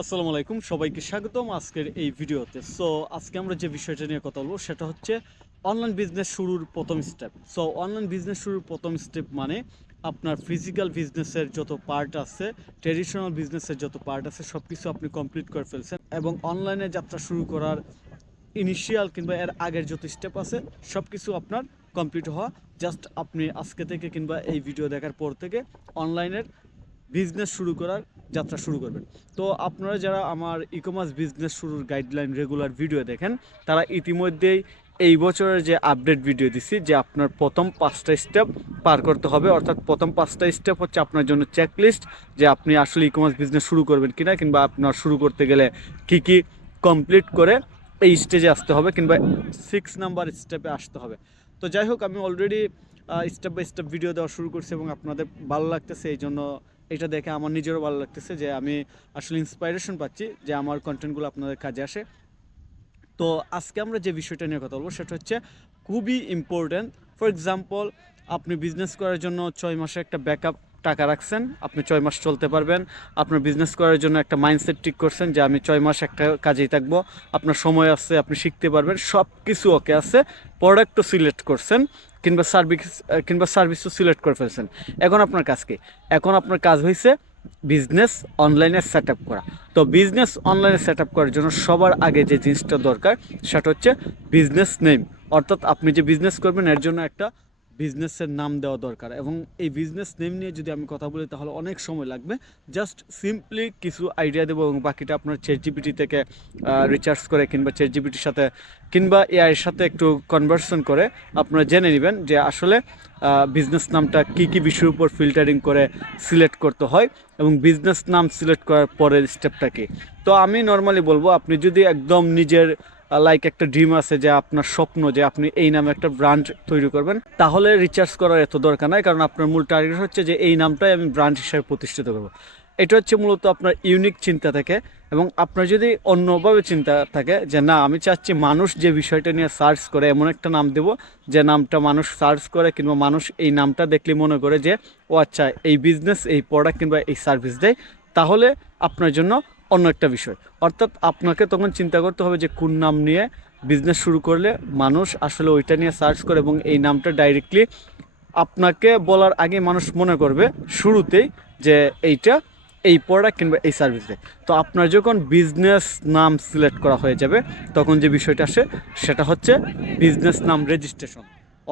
আসসালামু আলাইকুম, সবাইকে স্বাগতম আজকের এই ভিডিওতে। আজকে আমরা যে বিষয়টা নিয়ে কথা বলবো সেটা হচ্ছে অনলাইন বিজনেস শুরুর প্রথম স্টেপ। অনলাইন বিজনেস শুরুর প্রথম স্টেপ মানে আপনার ফিজিক্যাল বিজনেসের যত পার্ট আছে, ট্রেডিশনাল বিজনেসের যত পার্ট আছে সব কিছু আপনি কমপ্লিট করে ফেলছেন এবং অনলাইনে যাত্রা শুরু করার ইনিশিয়াল কিংবা এর আগের যত স্টেপ আছে সব কিছু আপনার কমপ্লিট হওয়া। জাস্ট আপনি আজকে থেকে কিংবা এই ভিডিও দেখার পর থেকে অনলাইনের বিজনেস শুরু করার যাত্রা শুরু করবেন। তো আপনারা যারা আমার ই কমার্স বিজনেস শুরুর গাইডলাইন রেগুলার ভিডিও দেখেন তারা ইতিমধ্যেই এই বছরের যে আপডেট ভিডিও দিছি যে আপনার প্রথম 5টা স্টেপ পার করতে হবে, অর্থাৎ প্রথম 5টা স্টেপ হচ্ছে আপনার জন্য চেকলিস্ট যে আপনি আসলে ই কমার্স বিজনেস শুরু করবেন কিনা, কিংবা আপনার শুরু করতে গেলে কি কি কমপ্লিট করে এই স্টেজে আসতে হবে কিংবা 6 নাম্বার স্টেপে আসতে হবে। তো যাই হোক, আমি already step by step video দেওয়া শুরু করছি এবং আপনাদের ভালো লাগতেছে, এই জন্য এটা দেখে আমার নিজেরও ভালো লাগতেছে যে আমি আসলে ইন্সপাইরেশন পাচ্ছি যে আমার কন্টেন্টগুলো আপনাদের কাজে আসে। তো আজকে আমরা যে বিষয়টা নিয়ে কথা বলবো সেটা হচ্ছে খুবই ইম্পর্ট্যান্ট। ফর এক্সাম্পল, আপনি বিজনেস করার জন্য 6 মাসে একটা ব্যাকআপ টাকা রাখছেন, আপনি 6 মাস চলতে পারবেন। আপনার বিজনেস করার জন্য একটা মাইন্ডসেট ঠিক করছেন যে আমি 6 মাস একটা কাজেই থাকবো, আপনার সময় আছে, আপনি শিখতে পারবেন, সব কিছু ওকে আছে। প্রোডাক্টও সিলেক্ট করছেন কিংবা সার্ভিসও সিলেক্ট করে ফেলছেন। এখন আপনার কাজ কি? এখন আপনার কাজ হয়েছে বিজনেস অনলাইনে সেট আপ করা। তো বিজনেস অনলাইনে সেট আপ করার জন্য সবার আগে যে জিনিসটা দরকার সেটা হচ্ছে বিজনেস নেম, অর্থাৎ আপনি যে বিজনেস করবেন এর জন্য একটা বিজনেসের নাম দেওয়া দরকার। এবং এই বিজনেস নেম নিয়ে যদি আমি কথা বলি তাহলে অনেক সময় লাগবে। জাস্ট সিম্পলি কিছু আইডিয়া দেবো এবং বাকিটা আপনার চ্যাটজিপিটি থেকে রিচার্জ করে কিংবা চ্যাটজিপিটির সাথে কিংবা এআইয়ের সাথে একটু কনভার্সন করে আপনারা জেনে নেবেন যে আসলে বিজনেস নামটা কি কি বিষয়ের উপর ফিল্টারিং করে সিলেক্ট করতে হয় এবং বিজনেস নাম সিলেক্ট করার পরের স্টেপটা কি। তো আমি নর্মালি বলবো, আপনি যদি একদম নিজের লাইক একটা ড্রিম আছে যে আপনার স্বপ্ন যে আপনি এই নামে একটা ব্র্যান্ড তৈরি করবেন, তাহলে রিচার্জ করার এত দরকার নাই, কারণ আপনার মূল টার্গেট হচ্ছে যে এই নামটাই আমি ব্র্যান্ড হিসেবে প্রতিষ্ঠিত করবো। এটা হচ্ছে মূলত আপনার ইউনিক চিন্তা থেকে। এবং আপনার যদি অন্যভাবে চিন্তা থাকে যে না, আমি চাচ্ছি মানুষ যে বিষয়টা নিয়ে সার্চ করে এমন একটা নাম দেব যে নামটা মানুষ সার্চ করে কিংবা মানুষ এই নামটা দেখলে মনে করে যে ও আচ্ছা এই বিজনেস এই প্রোডাক্ট কিংবা এই সার্ভিস দেয়, তাহলে আপনার জন্য অন্য একটা বিষয়। অর্থাৎ আপনাকে তখন চিন্তা করতে হবে যে কোন নাম নিয়ে বিজনেস শুরু করলে মানুষ আসলে ওইটা নিয়ে সার্চ করে এবং এই নামটা ডাইরেক্টলি আপনাকে বলার আগে মানুষ মনে করবে শুরুতেই যে এইটা এই প্রোডাক্ট কিংবা এই সার্ভিস দেয়। তো আপনার যখন বিজনেস নাম সিলেক্ট করা হয়ে যাবে তখন যে বিষয়টা আসে সেটা হচ্ছে বিজনেস নাম রেজিস্ট্রেশন।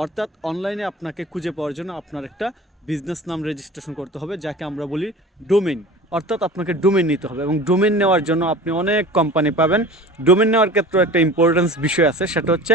অর্থাৎ অনলাইনে আপনাকে খুঁজে পাওয়ার জন্য আপনার একটা বিজনেস নাম রেজিস্ট্রেশন করতে হবে, যাকে আমরা বলি ডোমেইন। অর্থাৎ আপনাকে ডোমেইন নিতে হবে এবং ডোমেইন নেওয়ার জন্য আপনি অনেক কোম্পানি পাবেন। ডোমেইন নেওয়ার ক্ষেত্রে একটা ইম্পর্টেন্স বিষয় আছে, সেটা হচ্ছে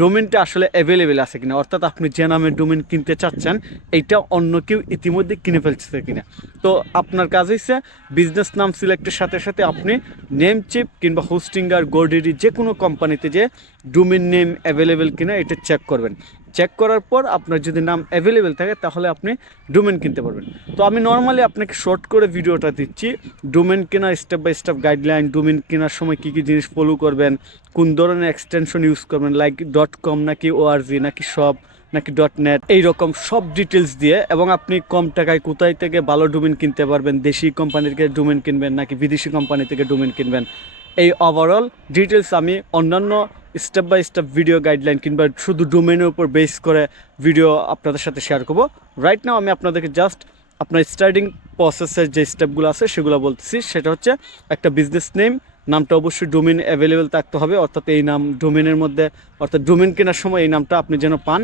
ডোমেইনটা আসলে অ্যাভেলেবেল আছে কিনা, অর্থাৎ আপনি যে নামে ডোমেইন কিনতে চাচ্ছেন এইটা অন্য কেউ ইতিমধ্যে কিনে ফেলছে কিনা। তো আপনার কাজ হচ্ছে বিজনেস নাম সিলেক্টের সাথে সাথে আপনি নেমচিপ কিংবা হোস্টিঙ্গার গোডিডি যে কোনো কোম্পানিতে যে ডোমেইন নেম অ্যাভেলেবেল কিনা এটা চেক করবেন। চেক করার পর আপনার যদি নাম অ্যাভেলেবেল থাকে তাহলে আপনি ডোমেন কিনতে পারবেন। তো আমি নর্মালি আপনাকে শর্ট করে ভিডিওটা দিচ্ছি, ডোমেন কেনার step by step guideline, domain কেনার সময় কী কী জিনিস ফলো করবেন, কোন ধরনের এক্সটেনশন ইউজ করবেন, লাইক .com নাকি ORG নাকি শপ নাকি .net, এইরকম সব ডিটেলস দিয়ে, এবং আপনি কম টাকায় কোথায় থেকে ভালো ডোমেন কিনতে পারবেন, দেশি কোম্পানি থেকে ডোমেন কিনবেন নাকি বিদেশি কোম্পানি থেকে ডোমেন কিনবেন, এই ওভারঅল ডিটেলস আমি অন্যান্য step by step video guideline কিংবা শুধু ডোমেনের উপর বেস করে ভিডিও আপনাদের সাথে শেয়ার করব। রাইট নাও আমি আপনাদেরকে জাস্ট আপনার স্টার্টিং প্রসেসের যে স্টেপগুলো আছে সেগুলো বলতেছি। সেটা হচ্ছে একটা বিজনেস নেম, নামটা অবশ্যই ডোমেন অ্যাভেলেবেল থাকতে হবে, অর্থাৎ এই নাম ডোমেনের মধ্যে, অর্থাৎ ডোমেন কেনার সময় এই নামটা আপনি যেন পান,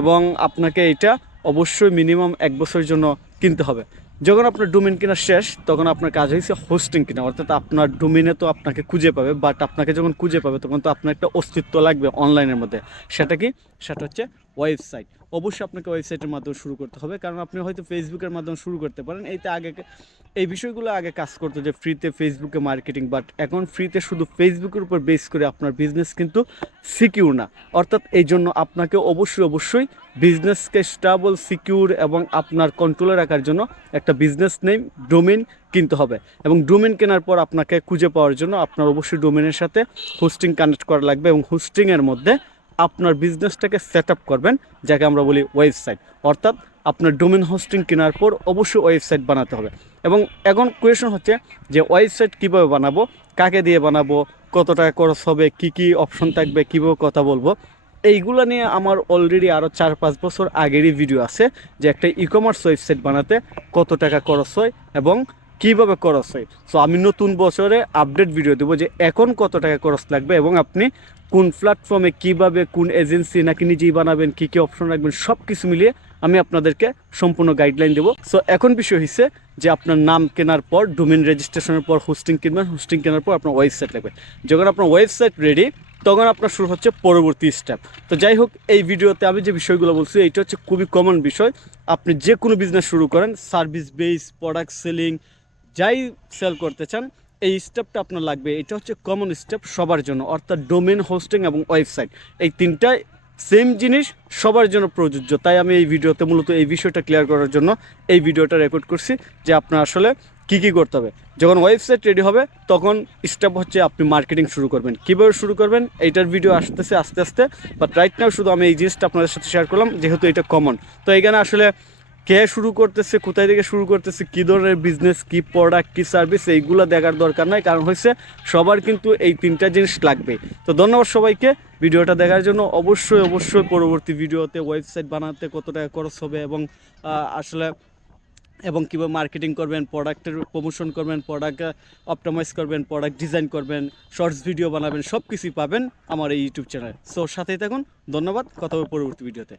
এবং আপনাকে এটা অবশ্যই মিনিমাম 1 বছরের জন্য কিনতে হবে। যখন আপনার ডোমেন কেনা শেষ তখন আপনার কাজ হয়েছে হোস্টিং কেনা, অর্থাৎ আপনার ডোমেনে তো আপনাকে খুঁজে পাবে, বাট আপনাকে যখন খুঁজে পাবে তখন তো আপনার একটা অস্তিত্ব লাগবে অনলাইনের মধ্যে। সেটা কি? সেটা হচ্ছে ওয়েবসাইট। অবশ্যই আপনাকে ওয়েবসাইটের মাধ্যমে শুরু করতে হবে, কারণ আপনি হয়তো ফেসবুকের মাধ্যমে শুরু করতে পারেন। এই বিষয়গুলো আগে কাজ করতো যে ফ্রিতে ফেসবুকে মার্কেটিং, বাট এখন ফ্রিতে শুধু ফেসবুকের উপর বেস করে আপনার বিজনেস কিন্তু সিকিউর না। অর্থাৎ এই জন্য আপনাকে অবশ্যই বিজনেসকে স্টেবল, সিকিউর এবং আপনার কন্ট্রোলে রাখার জন্য একটা বিজনেস নেম ডোমেইন কিনতে হবে। এবং ডোমেইন কেনার পর আপনাকে খুঁজে পাওয়ার জন্য আপনার অবশ্যই ডোমেইনের সাথে হোস্টিং কানেক্ট করা লাগবে, এবং হোস্টিংয়ের মধ্যে আপনার বিজনেসটাকে সেট আপ করবেন, যাকে আমরা বলি ওয়েবসাইট। অর্থাৎ আপনার ডোমেন হোস্টিং কেনার পর অবশ্যই ওয়েবসাইট বানাতে হবে। এবং এখন কোয়েশন হচ্ছে যে ওয়েবসাইট কীভাবে বানাবো, কাকে দিয়ে বানাবো, কত টাকা খরচ হবে, কি কি অপশন থাকবে, কীভাবে কথা বলবো, এইগুলো নিয়ে আমার অলরেডি আরও 4-5 বছর আগেরই ভিডিও আছে যে একটা ই কমার্স ওয়েবসাইট বানাতে কত টাকা খরচ হয় এবং কীভাবে খরচ হয়। সো আমি নতুন বছরে আপডেট ভিডিও দেবো যে এখন কত টাকা খরচ লাগবে এবং আপনি কোন প্ল্যাটফর্মে কীভাবে, কোন এজেন্সি নাকি নিজেই বানাবেন, কী কী অপশন রাখবেন, সব কিছু মিলিয়ে আমি আপনাদেরকে সম্পূর্ণ গাইডলাইন দেবো। সো এখন বিষয় হচ্ছে যে আপনার নাম কেনার পর ডোমেন রেজিস্ট্রেশনের পর হোস্টিং কিনবেন, হোস্টিং কেনার পর আপনার ওয়েবসাইট লাগবে। যখন আপনার ওয়েবসাইট রেডি তখন আপনার শুরু হচ্ছে পরবর্তী স্টেপ। তো যাই হোক, এই ভিডিওতে আমি যে বিষয়গুলো বলছি এইটা হচ্ছে খুবই কমন বিষয়। আপনি যে কোনো বিজনেস শুরু করেন, সার্ভিস বেস, প্রোডাক্ট সেলিং, যাই সেল করতে চান, এই স্টেপটা আপনার লাগবে। এটা হচ্ছে কমন স্টেপ সবার জন্য, অর্থাৎ ডোমেন, হোস্টিং এবং ওয়েবসাইট, এই তিনটাই সেম জিনিস, সবার জন্য প্রযোজ্য। তাই আমি এই ভিডিওতে মূলত এই বিষয়টা ক্লিয়ার করার জন্য এই ভিডিওটা রেকর্ড করছি যে আপনার আসলে কী কী করতে হবে। যখন ওয়েবসাইট রেডি হবে তখন স্টেপ হচ্ছে আপনি মার্কেটিং শুরু করবেন। কীভাবে শুরু করবেন এইটার ভিডিও আসতেছে আস্তে আস্তে, বাট রাইট নাও শুধু আমি এই জিনিসটা আপনাদের সাথে শেয়ার করলাম যেহেতু এটা কমন। তো এইখানে আসলে কে শুরু করতেছে, কোথায় থেকে শুরু করতেছে, কী ধরনের বিজনেস, কী প্রোডাক্ট, কী সার্ভিস, এইগুলো দেখার দরকার নাই, কারণ হচ্ছে সবার কিন্তু এই তিনটা জিনিস লাগবে। তো ধন্যবাদ সবাইকে ভিডিওটা দেখার জন্য। অবশ্যই অবশ্যই পরবর্তী ভিডিওতে ওয়েবসাইট বানাতে কত টাকা খরচ হবে এবং আসলে এবং কীভাবে মার্কেটিং করবেন, প্রোডাক্টের প্রমোশন করবেন, প্রোডাক্ট অপটিমাইজ করবেন, প্রোডাক্ট ডিজাইন করবেন, শর্টস ভিডিও বানাবেন, সব কিছুই পাবেন আমার এই ইউটিউব চ্যানেলে। সো সাথেই থাকুন। ধন্যবাদ। কথা হবে পরবর্তী ভিডিওতে।